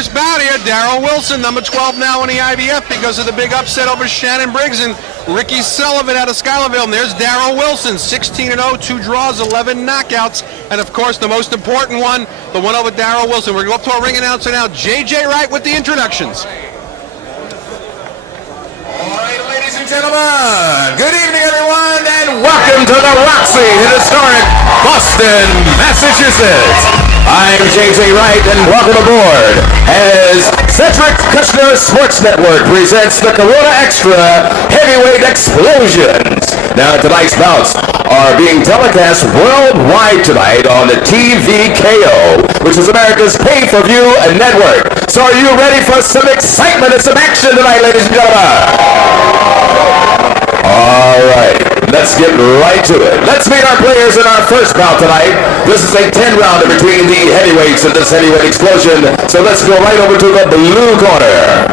first bout here. Darroll Wilson, number 12 now in the IBF because of the big upset over Shannon Briggs and Ricky Sullivan out of Schuylerville. And there's Darroll Wilson, 16-0, 2 draws, 11 knockouts. And of course, the most important one, the one over Darroll Wilson. We're going to go up to our ring announcer now, JJ Wright, with the introductions. All right, ladies and gentlemen, good evening, everyone, and welcome to the Roxy in historic Boston, Massachusetts. I'm J.J. Wright, and welcome aboard as Cedric Kushner Sports Network presents the Corona Extra Heavyweight Explosions. Now, tonight's bouts are being telecast worldwide tonight on the TVKO, which is America's pay-per-view network. So are you ready for some excitement and some action tonight, ladies and gentlemen? All right, let's get right to it. Let's meet our players in our first bout tonight. This is a 10-rounder between the heavyweights in this heavyweight explosion. So let's go right over to the blue corner.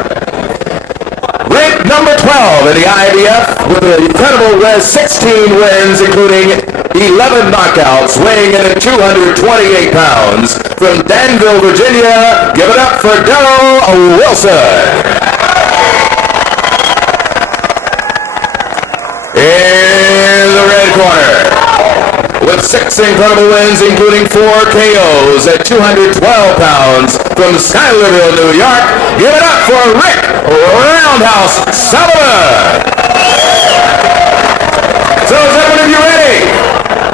Ranked number 12 in the IBF with an incredible 16 wins, including 11 knockouts, weighing in at 228 pounds. From Danville, Virginia, give it up for Darroll Wilson. In the red corner, with 6 incredible wins, including 4 KOs at 212 pounds, from Schuylerville, New York, give it up for Rick Roundhouse Sullivan. So is everyone of you ready?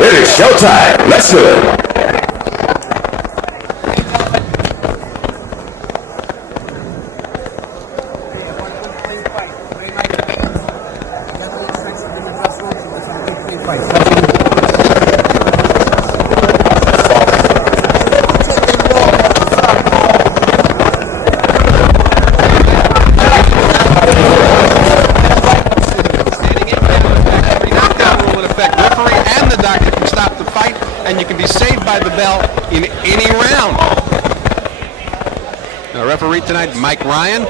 It is showtime. Let's do it. And you can be saved by the bell in any round. Our referee tonight, Mike Ryan.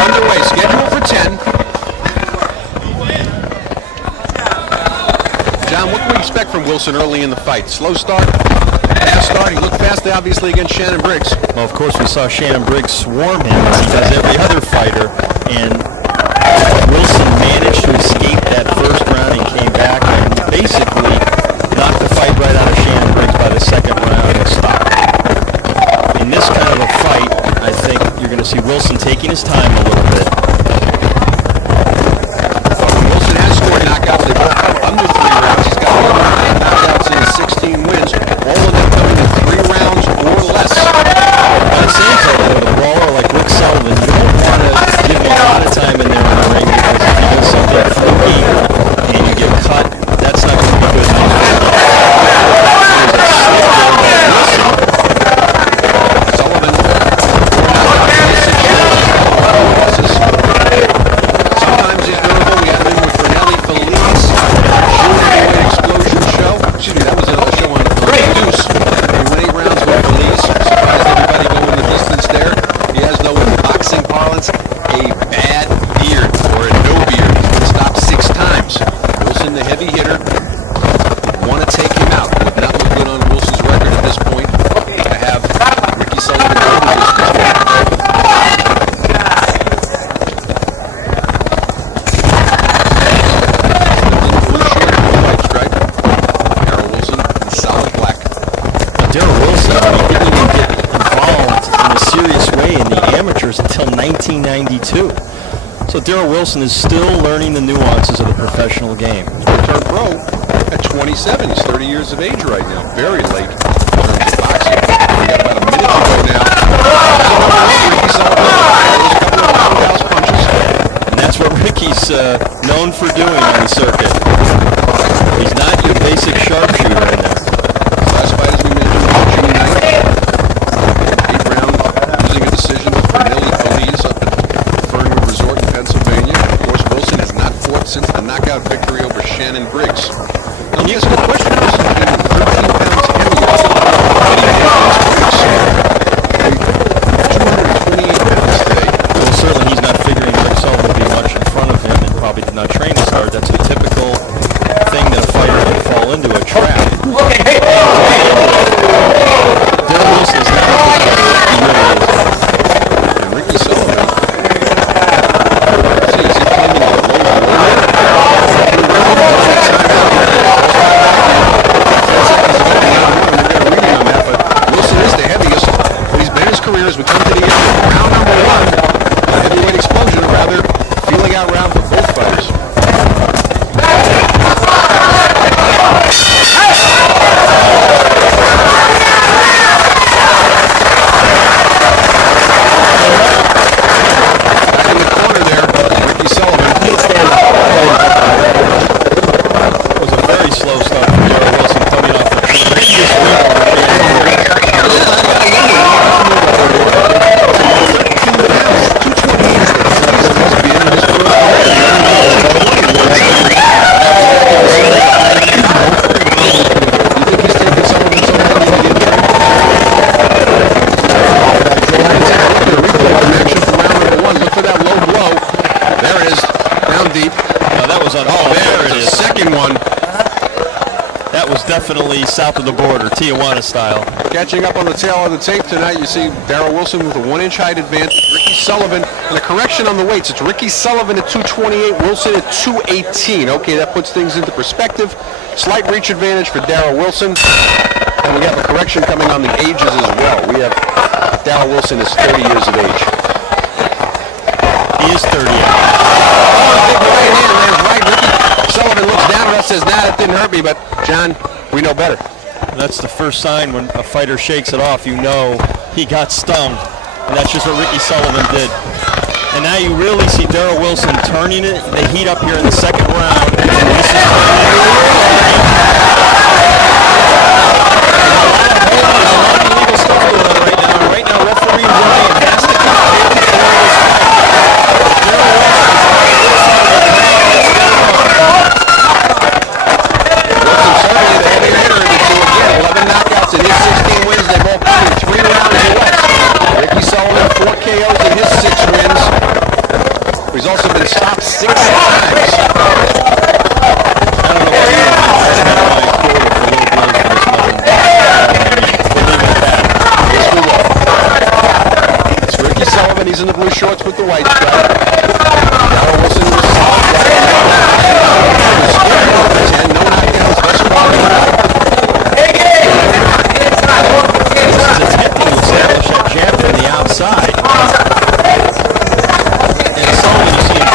Underway, scheduled for 10. John, what can we expect from Wilson early in the fight? Slow start, fast start. He looked fast, obviously, against Shannon Briggs. Well, of course, we saw Shannon Briggs swarm him as he does every other fighter, and Wilson managed to escape that first round. He came back and basically knocked the fight right out of Shannon Briggs by the second round and stopped. In this kind of a fight, I think you're going to see Wilson taking his time a little bit. Wilson has scored knockouts. They both come under 3 rounds. He's got 9 knockouts in his 16 wins. All of them coming in 3 rounds or less. By the same token, with a brawler like Rick Sullivan, you don't want to give him a lot of time in there in the ring, because if he does something fluky and you get cut, that's not going to be good enough. Until 1992. So Darroll Wilson is still learning the nuances of the professional game. He turned pro at 27. He's 30 years of age right now. Very late in terms of boxing. We got about a minute to go now. And that's what Ricky's known for doing on the circuit. He's not your basic sharpshooter in there. Last fight, as we mentioned, on June 9th. 8-round losing a decision with Cornelius Feliz up at Fernwood Resort in Pennsylvania. Of course, Wilson has not fought since the knockout victory over Shannon Briggs. Now, yes, the question is, he's been 13 pounds heavier than 228 pounds today. Well, certainly he's not figuring Rick Sullivan will be much in front of him, and probably did not train as hard. That's a typical thing that a fighter can fall into, a trap. Darroll Wilson is not the that was definitely south of the border, Tijuana style. Catching up on the tail of the tape tonight, you see Darroll Wilson with a 1-inch height advantage. Ricky Sullivan, and a correction on the weights. It's Ricky Sullivan at 228, Wilson at 218. Okay, that puts things into perspective. Slight reach advantage for Darroll Wilson. And we have a correction coming on the ages as well. We have Darroll Wilson is 30 years of age. He is 30. Big right hand, lands right. Ricky Sullivan looks down at us, says, nah, that didn't hurt me, but John, we know better. That's the first sign when a fighter shakes it off, you know he got stung. And that's just what Ricky Sullivan did. And now you really see Darroll Wilson turning it, the heat up here in the second round. Right now, referee Ryan has to knockouts in his 16 wins. They both won in 3 rounds or less. Ricky Sullivan, 4 KOs in his 6 wins. He's also been stopped 6 times. I don't know what It's Ricky Sullivan. He's in the blue shorts with the white stripe. Darroll Wilson was solid. 10, no knockouts thus far. attempting to establish that jab from the outside. And Sullivan, you see him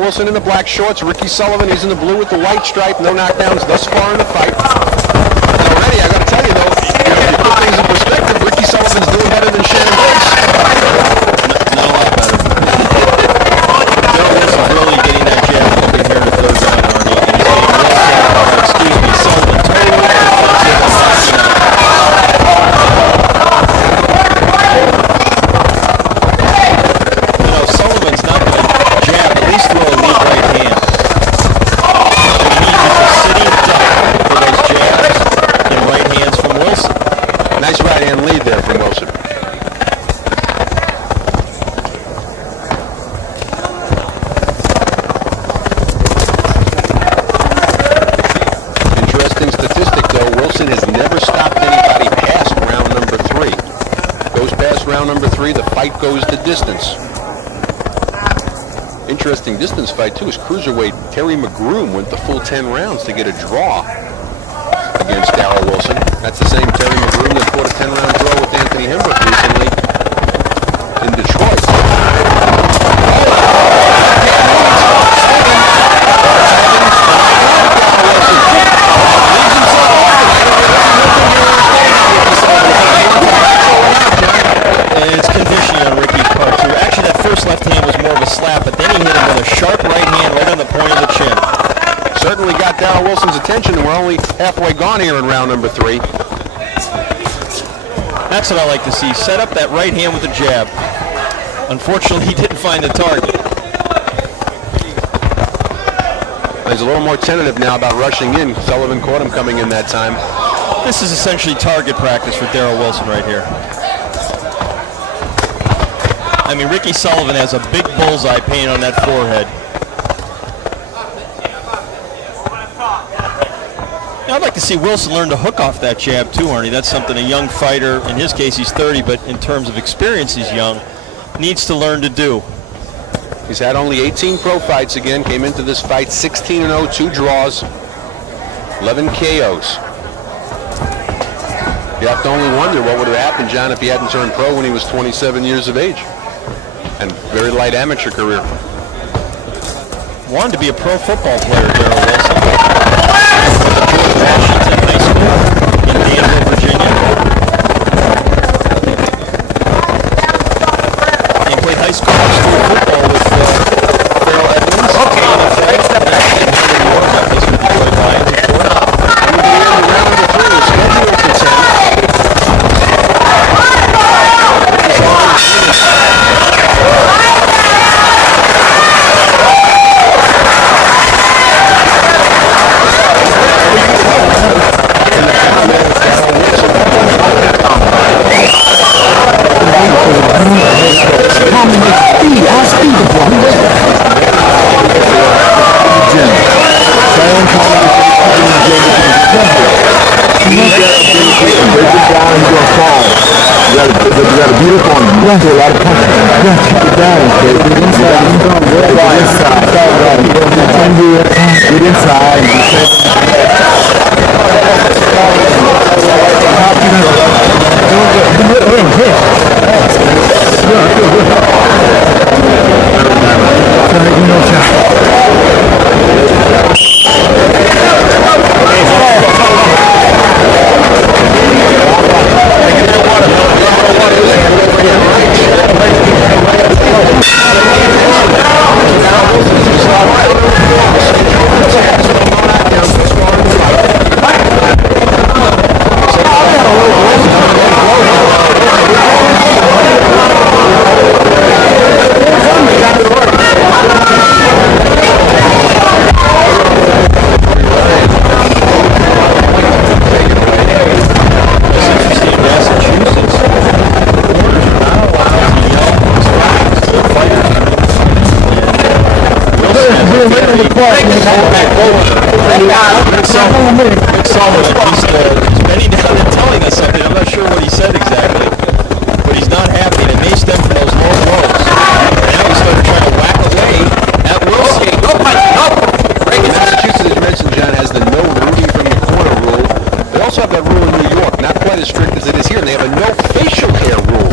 Wilson in the black shorts, Ricky Sullivan, he's in the blue with the white stripe. No knockdowns thus far in the fight. And already, I got to tell you though, if you put things in perspective, Ricky Sullivan's doing better than Shannon Briggs. Not a lot better. Darroll Wilson's really getting that jab open here in the third round, Arnie. And he's getting Wilson, Sullivan totally Sullivan's not going to jab, at least throw a weak right hand. He needs a sitting duck for those jabs. fight goes the distance. Interesting distance fight, too, is cruiserweight Terry McGroom went the full 10 rounds to get a draw against Darroll Wilson. That's the same Terry McGroom that fought a 10-round draw with Anthony Hembrook recently in Detroit. It's conditioning on Ricky's part, too. Actually, that first left hand was more of a slap, but then he hit him with a sharp right hand right on the point of the chin. Certainly got Darroll Wilson's attention, and we're only halfway gone here in round number 3. That's what I like to see. Set up that right hand with the jab. Unfortunately, he didn't find the target. He's a little more tentative now about rushing in. Sullivan caught him coming in that time. This is essentially target practice for Darroll Wilson right here. I mean, Ricky Sullivan has a big bullseye paint on that forehead. Now, I'd like to see Wilson learn to hook off that jab too, Arnie. That's something a young fighter, in his case he's 30, but in terms of experience he's young, needs to learn to do. He's had only 18 pro fights again, came into this fight 16-0, 2 draws, 11 KOs. You have to only wonder what would have happened, John, if he hadn't turned pro when he was 27 years of age. And very light amateur career. Wanted to be a pro football player, Darroll Wilson. Washington High School in Danville, Virginia. He played high school football with Darrell Evans. He's bending down and telling us something. I'm not sure what he said exactly, but he's not happy. And it may stem from those low blows. And now he's starting to try to whack away at Wilson. Massachusetts, as you mentioned, John, has the no rooting from the corner rule. They also have that rule in New York, not quite as strict as it is here. And they have a no facial hair rule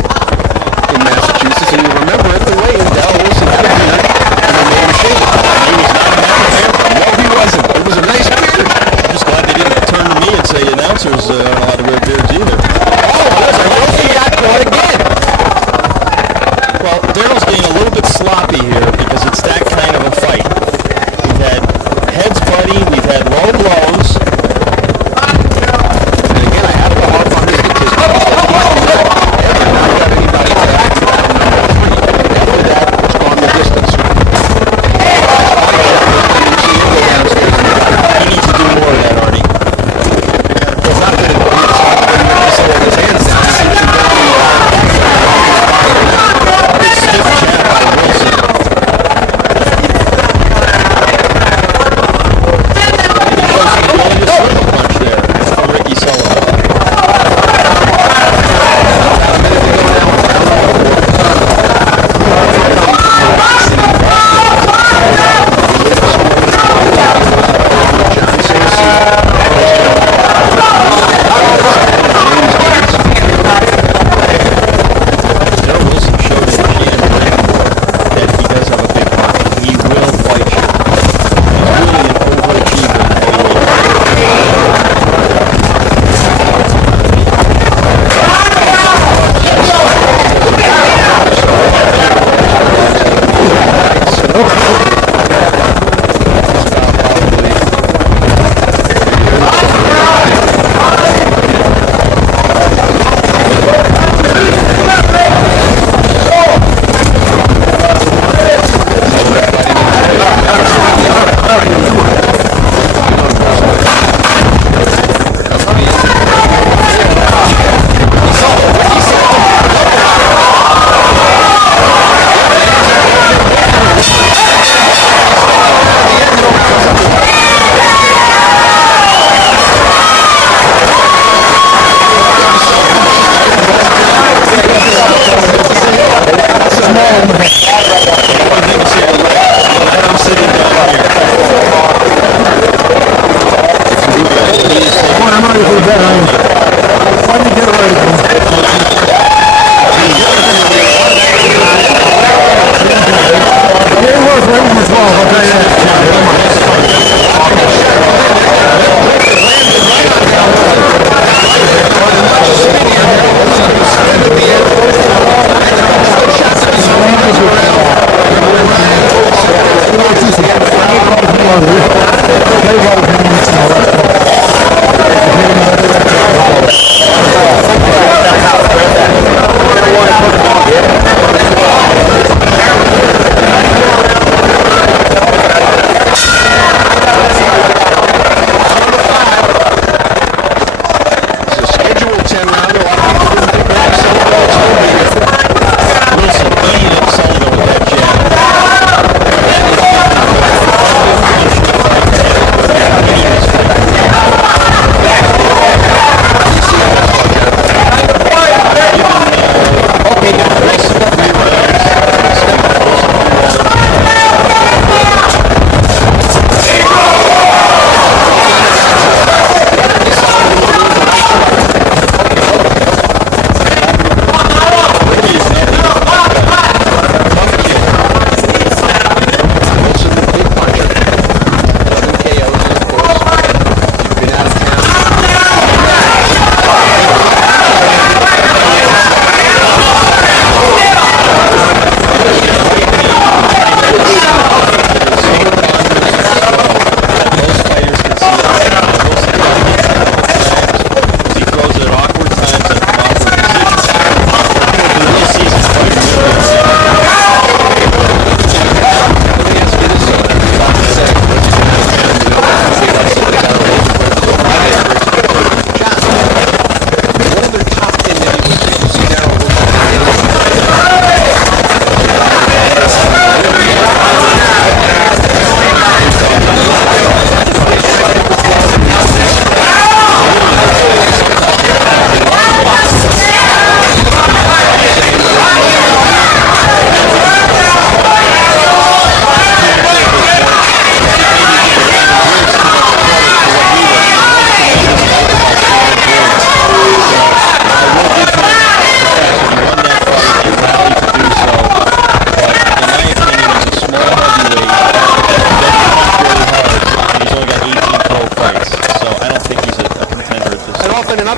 in Massachusetts. And you remember at the weigh-in, Darroll Wilson had a beard, and they made him shave it. He was not a man of hair. No, he wasn't. It was a nice beard. I'm just glad they didn't turn to me and say announcers aren't allowed to wear beards either. Well, Darrell's getting a little bit sloppy here because it's that kind of a fight. We've had heads buddy, we've had low blows. And again, I have to harp on this statistic. After that, it's gone the distance. He needs to do more of that, Artie.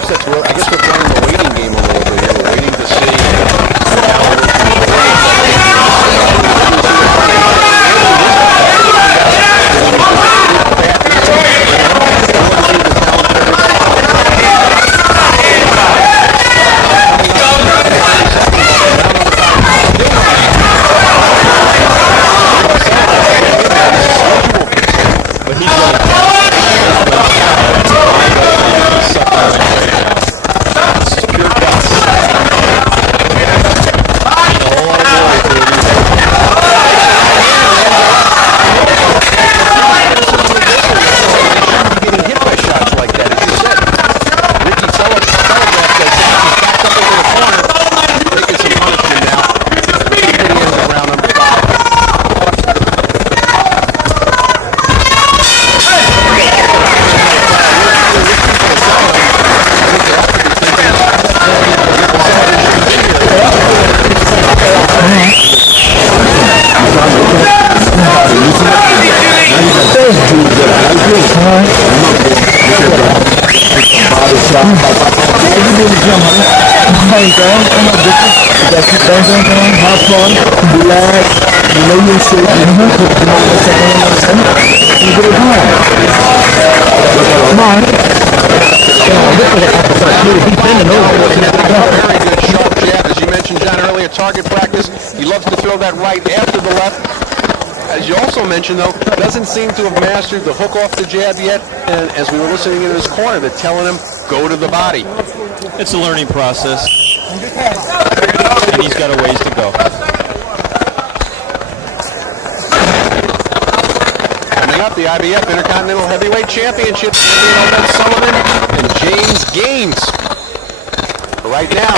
upsets. I guess we're playing the waiting game a little bit here. We're waiting to see Have fun, relax, know your shit, come on. very good sharp jab. As you mentioned, John, earlier, target practice. He loves to throw that right after the left. As you also mentioned, though, doesn't seem to have mastered the hook off the jab yet. And as we were listening in his corner, they're telling him, go to the body. It's a learning process, and he's got a ways to go. Coming up, the IBF Intercontinental Heavyweight Championship, Sullivan and James Gaines. Right now,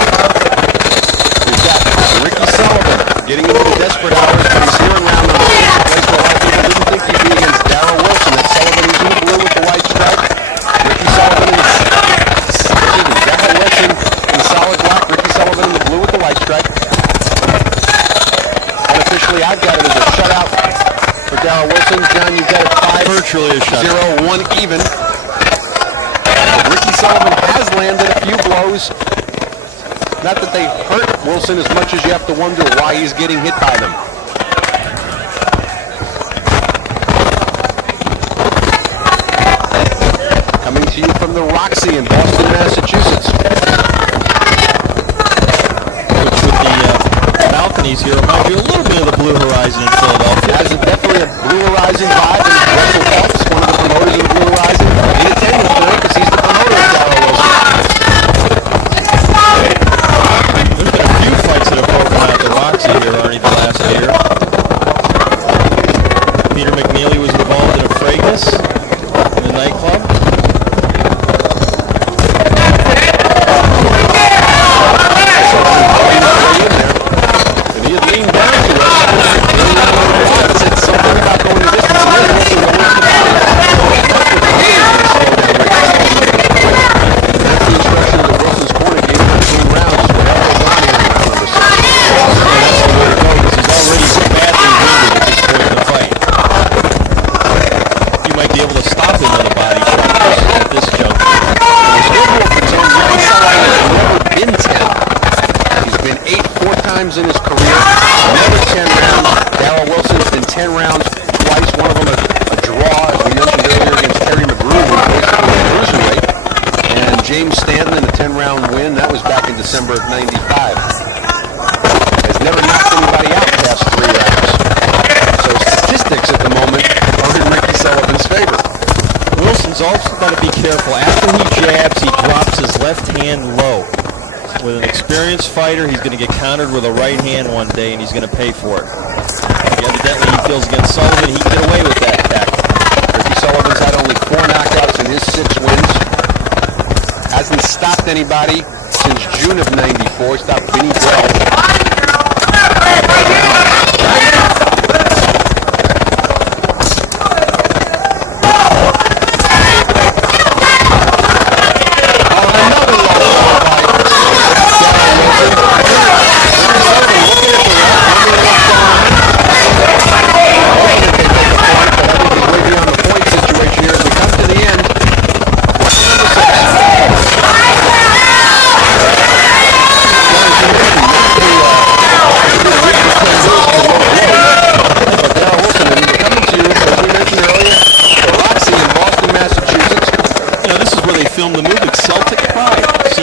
we've got Ricky Sullivan getting into the desperate hours, but he's here in round number 6, a place where a lot of people didn't think he'd be against Darroll Wilson. That's Sullivan, who's in the blue with the white stripe. Ricky Sullivan in Darroll Wilson in the solid black. Ricky Sullivan in the blue with the white stripe. Unofficially, I've got it as a shutout for Darroll Wilson. John, you've got it 5, Virtually a shutout. 0, 1 even. Ricky Sullivan has landed a few blows. Not that they hurt Wilson as much as you have to wonder why he's getting hit by them. Coming to you from the Roxy in Boston, Massachusetts. Which with the balconies here remind you a little bit of the Blue Horizon in Philadelphia. Has definitely a Blue Horizon vibe, and Russell Phelps, one of the promoters of the Blue Horizon, in attendance tonight because he's the promoter of Darroll Wilson. There's been a few fights that have broken out the Roxy here already the last year. Peter McNeely was involved in a fracas in the nightclub. And he had leaned down to us. Said something about going the distance. Times in his career, never 10 rounds. Darroll Wilson's been 10 rounds twice, one of them a draw, as we mentioned earlier, against Terry McGrew, who was basically a cruiserweight. And James Stanton in a 10-round win, that was back in December of 95. Has never knocked anybody out past 3 rounds. So statistics at the moment are in Ricky Sullivan's favor. Wilson's also got to be careful. After he jabs, he drops his left hand low. With an experienced fighter, he's going to get countered with a right hand one day, and he's going to pay for it. Evidently, he feels against Sullivan, he can get away with that tactic. Ricky Sullivan's had only 4 knockouts in his 6 wins. Hasn't stopped anybody since June of 94. He stopped Vinny Bell.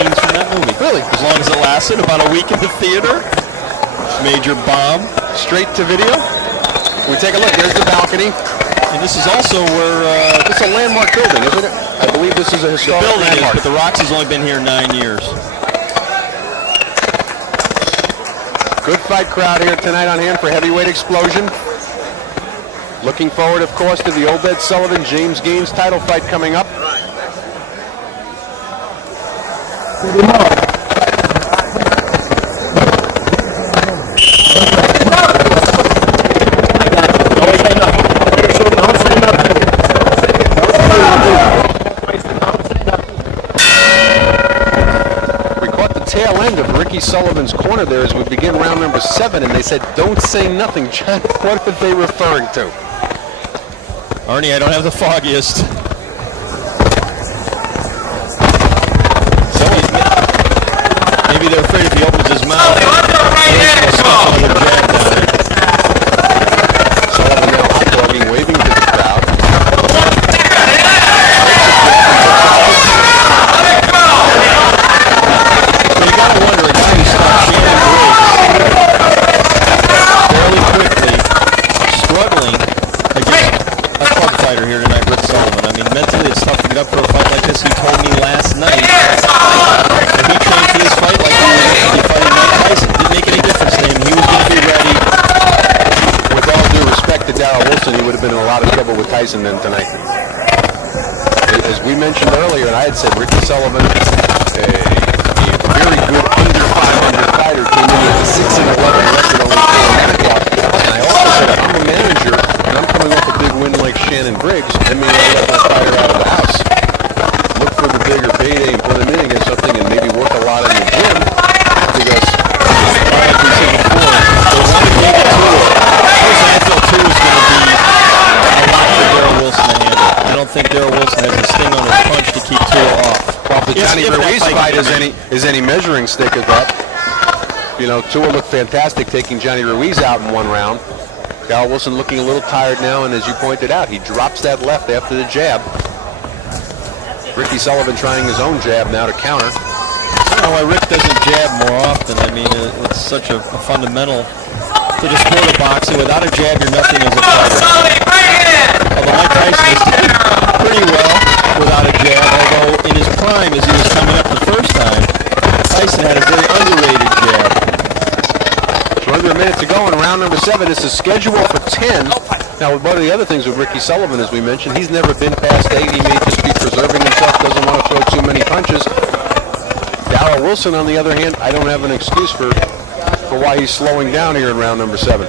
scenes from that movie. Really? As long as it lasted, about a week in the theater. Major bomb. Straight to video. We take a look. There's the balcony. And this is also where It's a landmark building, isn't it? I believe this is a the historic building is, landmark. but the Roxy's only been here 9 years. Good fight crowd here tonight on hand for heavyweight explosion. Looking forward, of course, to the Obed Sullivan James Gaines title fight coming up. Tail end of Ricky Sullivan's corner there as we begin round number 7, and they said, "Don't say nothing, John." What are they referring to? Arnie, I don't have the foggiest. Maybe they're afraid if he opens his mouth. Sullivan now hot dogging, waving to the crowd. You gotta wonder, a guy who stopped fairly quickly, struggling against a club fighter here tonight, Rick Sullivan. I mean, mentally it's tough to get up for a fight like this. He told me last night that he trained for this fight like he was going to be fighting Mike Tyson. Didn't make any difference to him. He was going to be ready. With all due respect to Darroll Wilson, he would have been in a lot of trouble with Tyson then tonight. As we mentioned earlier, and I had said Ricky Sullivan, a very good under 500 fighter, came in with a 6-11 record only 4 o'clock. And I also said, if I'm a manager and I'm coming off a big win like Shannon Briggs, I mean, I let that fighter out of the house. Look for the bigger payday and put him in against something and maybe work a lot in the gym, because like we said before, I feel 2 is going to be a lot for Darroll Wilson to handle. I don't think Darroll Wilson has a sting on his punch to keep Tua off. well, the Johnny If that Ruiz fight fight can is any measuring stick of that. You know, Tua looked fantastic taking Johnny Ruiz out in 1 round. Darroll Wilson looking a little tired now, and as you pointed out, he drops that left after the jab. Ricky Sullivan trying his own jab now to counter. I don't know why Rick doesn't jab more often. I mean, it's such a fundamental to the sport of boxing. Without a jab, you're nothing as a fighter. Although Mike Tyson is doing pretty well without a jab, although in his prime, as he was coming up the first time, Tyson had a very underrated jab. So under a minute to go in round number 7. This is scheduled for 10. Now, one of the other things with Ricky Sullivan, as we mentioned, he's never been past 8. He may just be preserving himself, doesn't want to throw too many punches. Darroll Wilson, on the other hand, I don't have an excuse for why he's slowing down here in round number 7.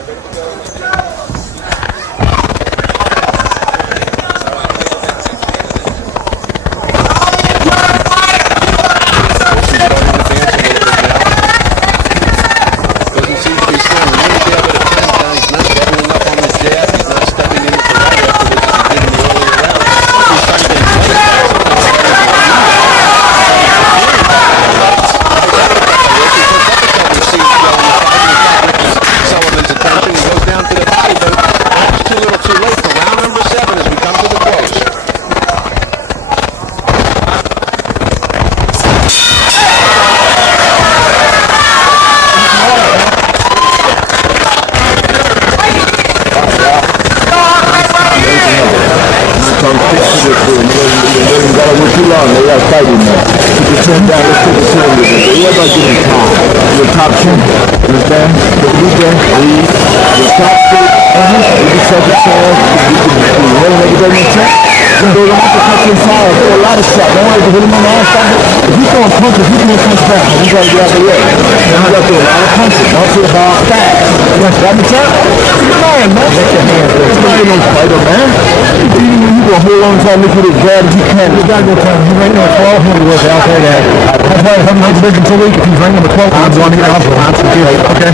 Hold on until I look at his dad if you can. You gotta go tell him. He's right number 12. He'll work out there. That's why I haven't had big until week. If he's right number 12, I'm going to get off. Concentrate. Okay.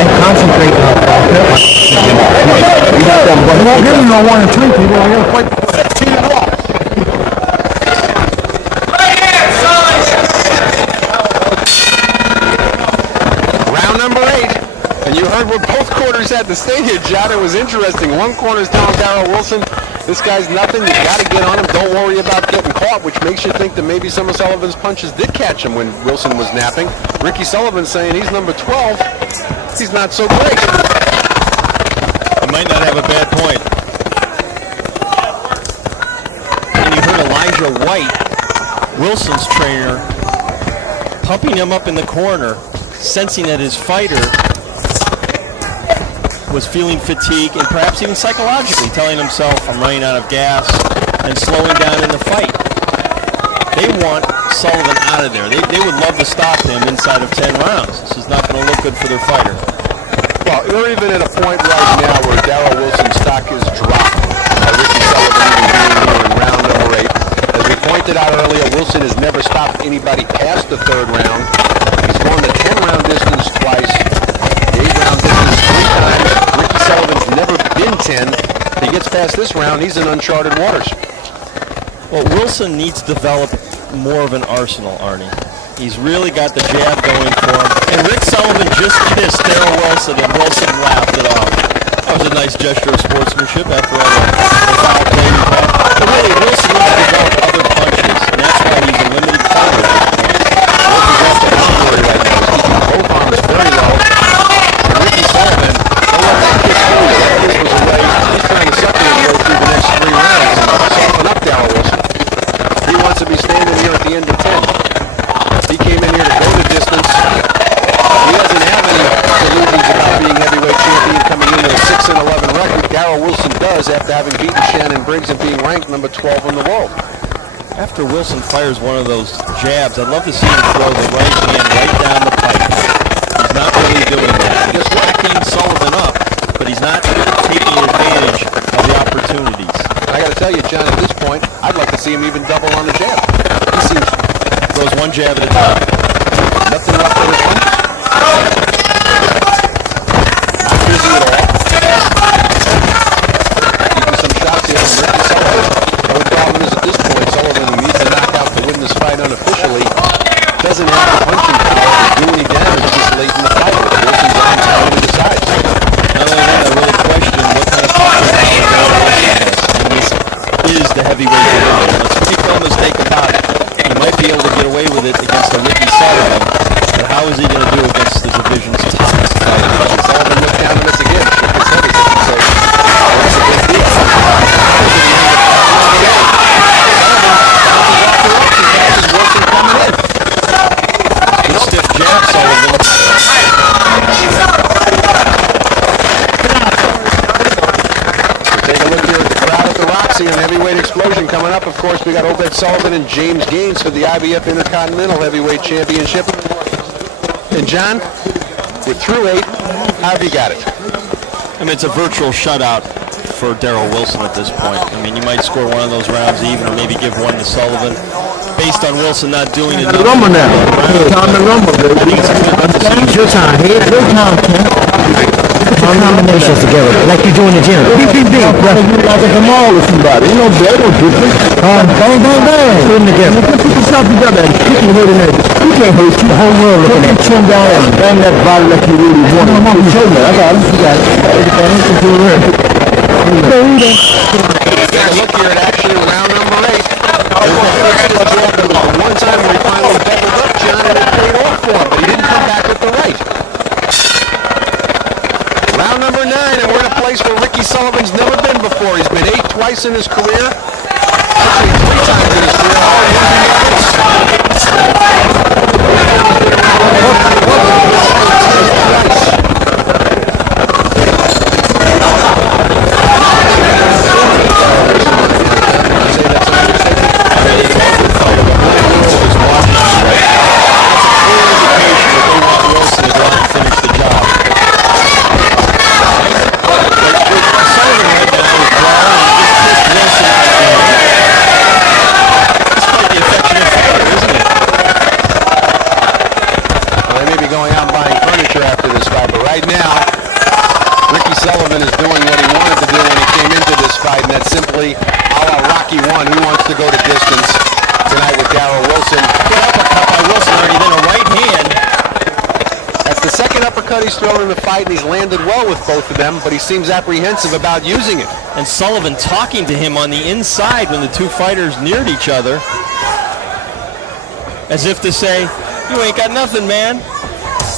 And concentrate. You won't give me no 1 and 2 people. I'm going to fight 15 and all. Round number 8. And you heard what both quarters had to say here, John. It was interesting. One corner's telling Darroll Wilson, this guy's nothing. You got to get on him. Don't worry about getting caught, which makes you think that maybe some of Sullivan's punches did catch him when Wilson was napping. Ricky Sullivan saying he's number 12. He's not so great. He might not have a bad point. And you heard Elijah White, Wilson's trainer, pumping him up in the corner, sensing that his fighter was feeling fatigue and perhaps even psychologically telling himself, I'm running out of gas, and slowing down in the fight. They want Sullivan out of there. They would love to stop him inside of 10 rounds. This is not going to look good for their fighter. Well, we're even at a point right now where Darroll Wilson's stock is dropped. Ricky Sullivan even being here in round number 8. As we pointed out earlier, Wilson has never stopped anybody past the 3rd round. He's gone the 10-round distance twice, the 8-round distance 3 times. Ricky Sullivan's never been 10. If he gets past this round, he's in uncharted waters. Well, Wilson needs to develop more of an arsenal, Arnie. He's really got the jab going for him. And Rick Sullivan just kissed Darroll Wilson, and Wilson laughed it off. That was a nice gesture of sportsmanship after all the foul play he had. But really, Wilson needs to develop other punches, and that's why he's a limited fighter. Wilson's off the category right now. He's keeping both arms very low. And Ricky Sullivan, don't let that kick through. That kick was away. He's trying to suck it and go through the next 3 rounds and soften up Darroll Wilson. He wants to be standing here at the end of 10. He came in here to go the distance. He doesn't have any illusions about being heavyweight champion coming in with a 6-11 record. Darroll Wilson does after having beaten Shannon Briggs and being ranked number 12 in the world. After Wilson fires one of those jabs, I'd love to see him throw the right hand right down the pipe. He's not really doing that. He's backing Sullivan up, but he's not taking advantage of the opportunities. I got to tell you, John, at this point, I'd like to see him even double on the jab. He seems Throws one jab at a time. nothing left in his punches. Not busy at all. Keeping some shots here from Ricky Sullivan. The only problem is at this point, Sullivan, who needs a knockout to win this fight unofficially, doesn't have the punching power to do any damage this late in the fight. Wilson's on time to decide. Not only that, I really question what kind of punching power Darroll Wilson has. And this is the heavyweight division. Let's make no mistake about it. He might be able to get away with it against a Ricky Sullivan, but how is he going to do against the division's toughest fighter? Sullivan looked down at us again, shook his head as if to say, that's a big deal. Wilson coming in. Good stiff jab, Sullivan. Take a look here at the crowd at the Roxy and heavyweight explosion coming up. Of course, we got Obed Sullivan and James Gaines for the IBF Intercontinental Heavyweight Championship. And John, we're through 8. How have you got it? I mean, it's a virtual shutout for Darroll Wilson at this point. I mean, you might score one of those rounds even, or maybe give one to Sullivan, based on Wilson not doing enough. Rumble now. Time to rumble, baby. It's your time. It's your time, Ken. Put your combinations together, like you do in the gym. PPB, brother. You like a Jamal or somebody. You know, they're no different. Bang, bang, bang. Put them together. Put yourself together and kick your head in there. You can't hurt you. The whole world looking at you. Chin down and bang that body like you really want. I'm on the shoulder. I got it. You got it. Everything is good. Take a look here at action in round number 8. One time we finally doubled up John and it paid off for him, but he didn't come back with the right. Round number 9, and we're in a place where Ricky Sullivan's never been before. He's been 8 twice in his career. Actually, 3 times in his career. Sullivan is doing what he wanted to do when he came into this fight, and that's simply a la Rocky 1. He wants to go the distance tonight with Darroll Wilson. Good uppercut by Wilson, already then a right hand. That's the second uppercut he's thrown in the fight, and he's landed well with both of them, but he seems apprehensive about using it. and Sullivan talking to him on the inside when the two fighters neared each other, as if to say, you ain't got nothing, man.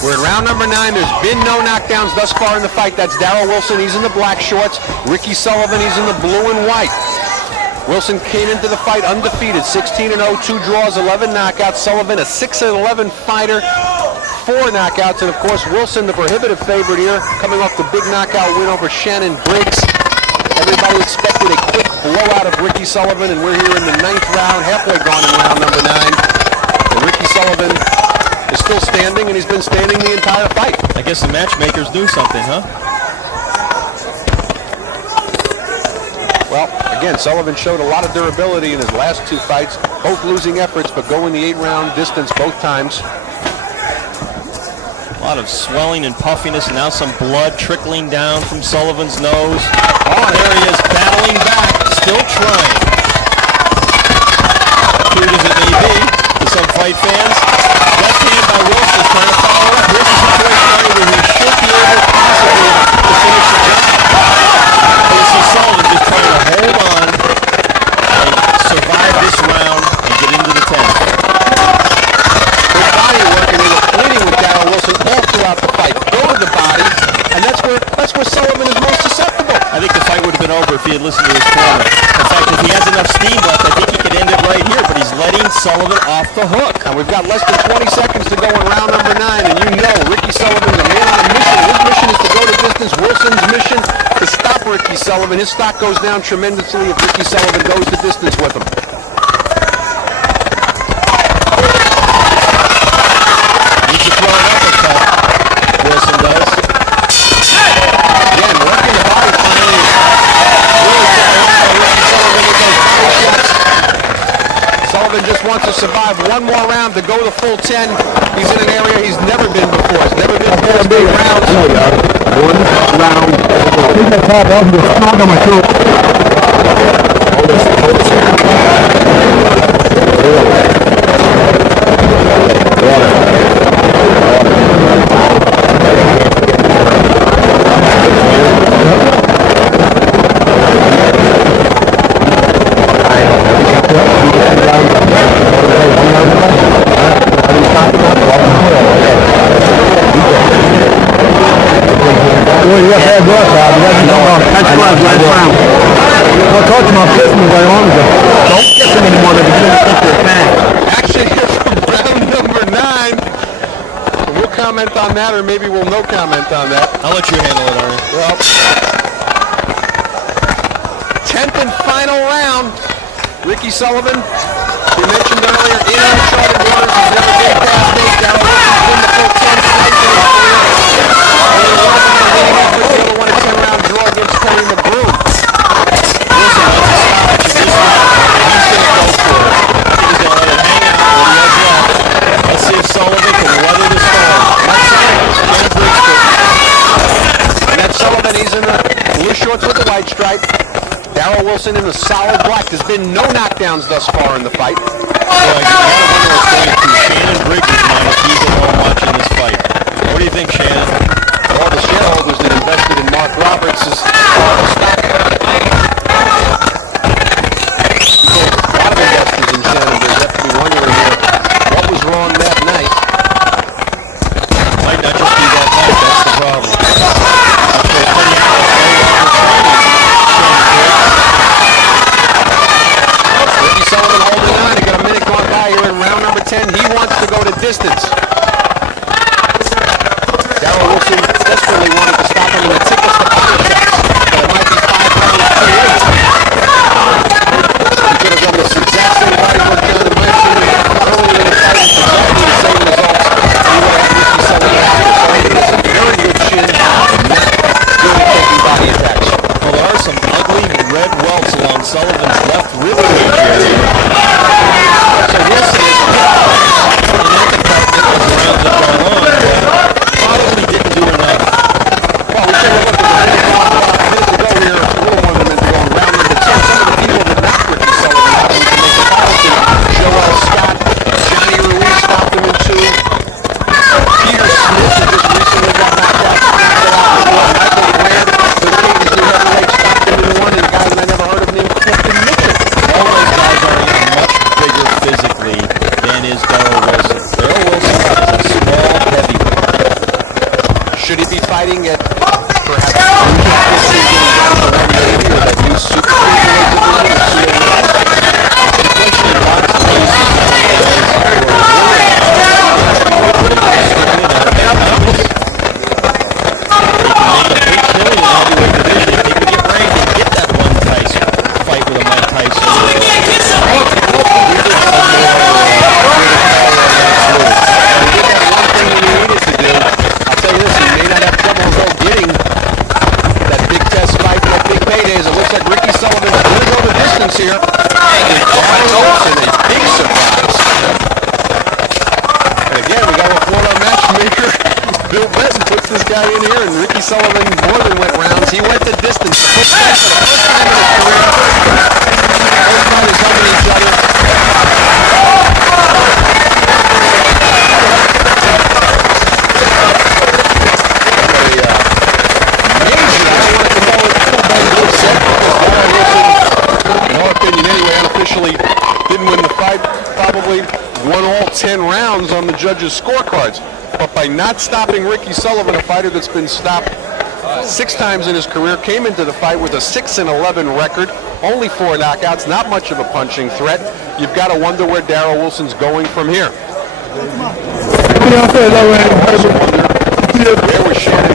We're in round number 9. There's been no knockdowns thus far in the fight. That's Darroll Wilson. He's in the black shorts. Ricky Sullivan, he's in the blue and white. Wilson came into the fight undefeated, 16-0, 2 draws, 11 knockouts. Sullivan, a 6-11 fighter, 4 knockouts. And of course, Wilson, the prohibitive favorite here, coming off the big knockout win over Shannon Briggs. Everybody expected a quick blowout of Ricky Sullivan, and we're here in the 9th round, halfway gone in round number 9. And Ricky Sullivan is still standing, and he's been standing the entire fight. I guess the matchmakers knew something, huh? Well, again, Sullivan showed a lot of durability in his last 2 fights, both losing efforts, but going the 8-round distance both times. A lot of swelling and puffiness, and now some blood trickling down from Sullivan's nose. Oh, there he is, battling back, still trying. Crude as it may be to some fight fans. Left hand by Wilson is trying to follow up. Here's a situation where he should be able possibly to finish the job. But you see Sullivan just trying to hold on and survive this round and get into the 10th. Good body work, and they were pleading with Darroll Wilson all throughout the fight. Go to the body, and that's where Sullivan is most susceptible. I think the fight would have been over if he had listened to his corner. In fact, if he has enough steam left, I think he could end it right here, but he's letting Sullivan off the hook. And we've got less than 20 seconds to go in round number 9, and you know Ricky Sullivan is a man on a mission. His mission is to go the distance. Wilson's mission to stop Ricky Sullivan. His stock goes down tremendously if Ricky Sullivan goes the distance with him. Needs to throw an uppercut. Wilson does. Again, working the body finally. Sullivan just wants to survive one more round to go the full 10. He's in an area he's never been before. He's never been past 8 rounds. One round. Take that top off and just knock on my throat. Well, you got bad breath, Bob. You got to know. That's last round. I talked to my pistons right on ago. Don't get them anymore. They're beginning to think they're bad. Action here from round number 9. We'll comment on that, or maybe we'll no comment on that. I'll let you handle it, Arnie. Well, 10th and final round. Ricky Sullivan, you mentioned earlier, in uncharted waters. He's never been past 8. Darroll Wilson's win the full 10 fights in his career. The other one a 10-round draw against Tony McGrew. Wilson wants to stop it this round. He's going to go for it. I think he's going to let it hang out when he has left. Let's see if Sullivan can weather the storm. And that's Sullivan. He's in the blue shorts with the white stripe. Darroll Wilson in the solid black. There's been no knockdowns thus far in the fight. Boy, I gotta wonder what's going through Shannon Briggs' mind if he's at home watching this fight. What do you think, Shannon? All the shareholders that invested in Mark Roberts' stock. A lot of investors in Shannon Briggs have to be wondering here what was wrong that night. Might not just be that night, that's the problem. Ricky Sullivan holding on. He got a minute gone by here in round number 10. He wants to go the distance. Darroll Wilson desperately wanted to stop him in the tickets to pocket shots, but it might be 5 rounds too late. He could have done this exact same fight with John and mentioned earlier in the fight, exactly the same results. He would have Ricky Sullivan with some very good chin, not good taking body attacks. Well, there are some ugly red welts along Sullivan's left rib cage area. So Wilson is in that department. Should he be fighting at perhaps that new super here. A big surprise. And again, we got a Florida matchmaker. Bill Benton puts this guy in here, and Ricky Sullivan more than went rounds. He went the distance. The first time in his career. Both fighters helping each other. Didn't win the fight, probably won all 10 rounds on the judges' scorecards. But by not stopping Ricky Sullivan, a fighter that's been stopped 6 times in his career, came into the fight with a 6-11 record, only 4 knockouts, not much of a punching threat. You've got to wonder where Darroll Wilson's going from here. Where was Shannon?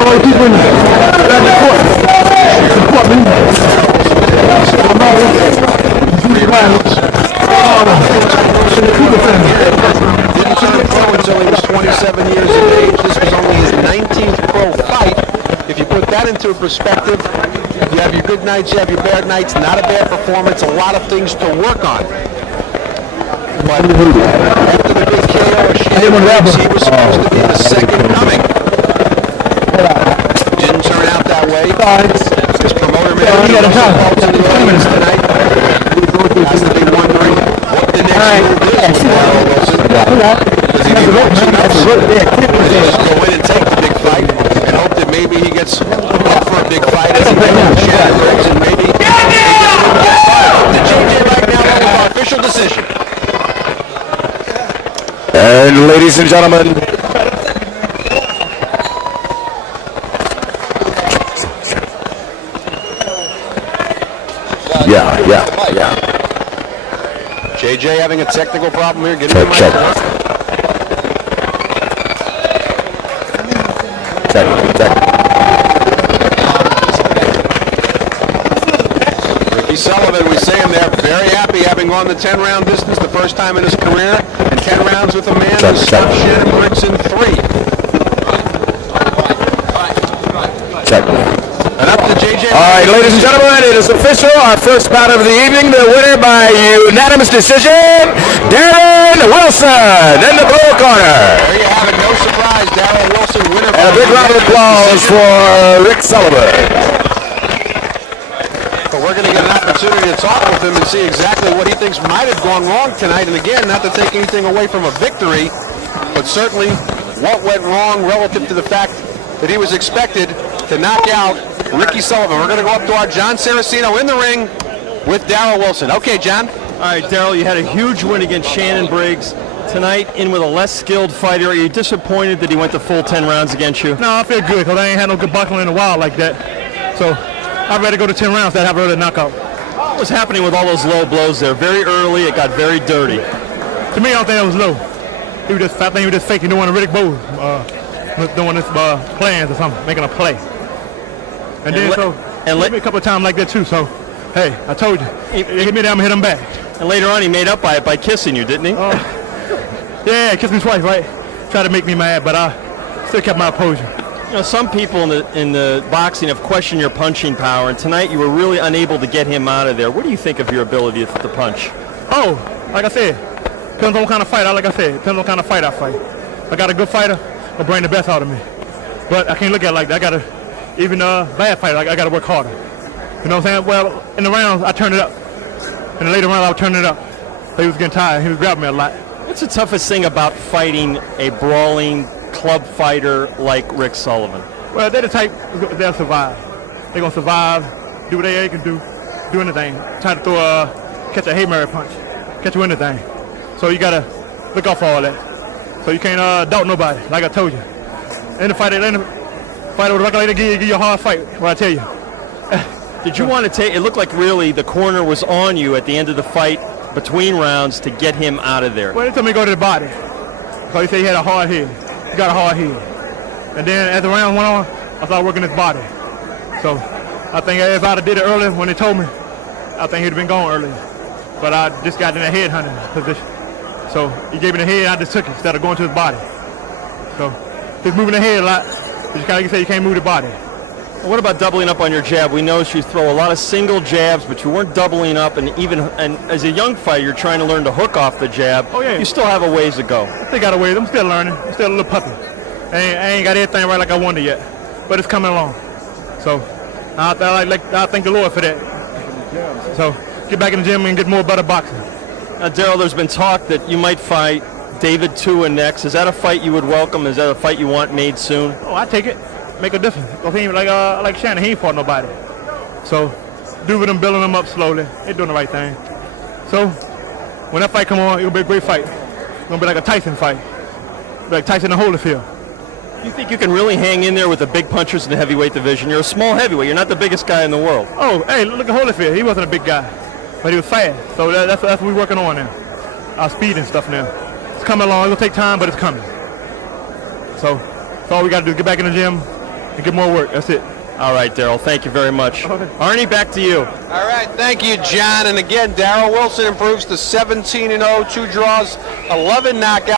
Didn't turn pro until he was 27 years of age. This was only his 19th pro fight. If you put that into perspective, you have your good nights, you have your bad nights. Not a bad performance. A lot of things to work on. But after the big KO, he was supposed to be the second coming. Didn't turn out that way. His promoter made a calls in the audience tonight. Has to be wondering what the next move is for Darroll Wilson. Does he need more enough? Does he just go in and take the big fight and hope that maybe he gets up for a big fight as he makes Shannon Briggs and maybe he gets the JJ right now with our official decision. And ladies and gentlemen, yeah. JJ having a technical problem here. Getting him Check. Ricky Sullivan, we say him there, very happy having gone the 10-round distance the first time in his career, and 10 rounds with a man who stopped Shannon Briggs in 3. Check. And up to JJ. All right, ladies and gentlemen, it is official. Our first bout of the evening. The winner by unanimous decision, Darroll Wilson in the blue corner. There you have it. No surprise. Darroll Wilson, winner. And a big round of applause for Rick Sullivan. But we're going to get an opportunity to talk with him and see exactly what he thinks might have gone wrong tonight. And again, not to take anything away from a victory, but certainly what went wrong relative to the fact that he was expected to knock out Ricky Sullivan. We're going to go up to our John Saraceno in the ring with Darroll Wilson. Okay, John. All right, Darroll, you had a huge win against Shannon Briggs. Tonight, in with a less skilled fighter. Are you disappointed that he went the full 10 rounds against you? No, I feel good because I ain't had no good boxing in a while like that. So I'd rather go to 10 rounds than have a knockout. What was happening with all those low blows there? Very early, it got very dirty. To me, I don't think it was low. I think he was just faking, doing a Riddick Bowe, doing this plans or something, making a play. And then hit me a couple of times like that too. So, hey, I told you, he hit me down and hit him back. And later on, he made up by it by kissing you, didn't he? Yeah, kissed me twice, right? Tried to make me mad, but I still kept my composure. You know, some people in the boxing have questioned your punching power, and tonight you were really unable to get him out of there. What do you think of your ability to punch? Oh, like I said, depends on what kind of fight. Depends on what kind of fight I fight. I got a good fighter, will bring the best out of me. But I can't look at it like that. I got to, even a bad fighter, I got to work harder. You know what I'm saying? Well, in the rounds, I turned it up. In the later rounds, I would turn it up. So he was getting tired. He was grabbing me a lot. What's the toughest thing about fighting a brawling club fighter like Rick Sullivan? Well, they're the type, they'll survive. They're going to survive, do what they can do anything. Try to catch a Hail Mary punch, catch you anything. So you got to look out for all that. So you can't doubt nobody, like I told you. In the fight, Fighter would look like they give you a hard fight. What I tell you. Did you want to take? It looked like really the corner was on you at the end of the fight between rounds to get him out of there. Well, they told me to go to the body. So he said he had a hard head. He got a hard head. And then as the round went on, I started working his body. So I think if I'd have did it earlier when they told me, I think he'd have been gone earlier. But I just got in a head hunting position. So he gave me the head, I just took it instead of going to his body. So just moving the head a lot. Just kind of say you can't move the body. What about doubling up on your jab? We noticed you throw a lot of single jabs, but you weren't doubling up, and as a young fighter, you're trying to learn to hook off the jab. Oh, yeah. You still have a ways to go. I still got a ways. I'm still learning. I'm still a little puppy. I ain't got everything right like I wanted yet, but it's coming along. So I thank the Lord for that. So get back in the gym and get more better boxing. Darroll, there's been talk that you might fight David Tua next. Is that a fight you would welcome? Is that a fight you want made soon? Oh, I take it. Make a difference. Cause he ain't like Shannon, he ain't fought nobody. So do with them, building them up slowly. They doing the right thing. So when that fight come on, it'll be a great fight. It's gonna be like a Tyson fight. Be like Tyson and Holyfield. You think you can really hang in there with the big punchers in the heavyweight division? You're a small heavyweight. You're not the biggest guy in the world. Oh, hey, look at Holyfield. He wasn't a big guy, but he was fast. So that's what we're working on now. Our speed and stuff now. It's coming along. It'll take time, but it's coming. So that's all we got to do. Get back in the gym and get more work. That's it. All right, Darroll. Thank you very much. Arnie, back to you. All right, thank you, John. And again, Darroll Wilson improves to 17-0, 2 draws, 11 knockouts.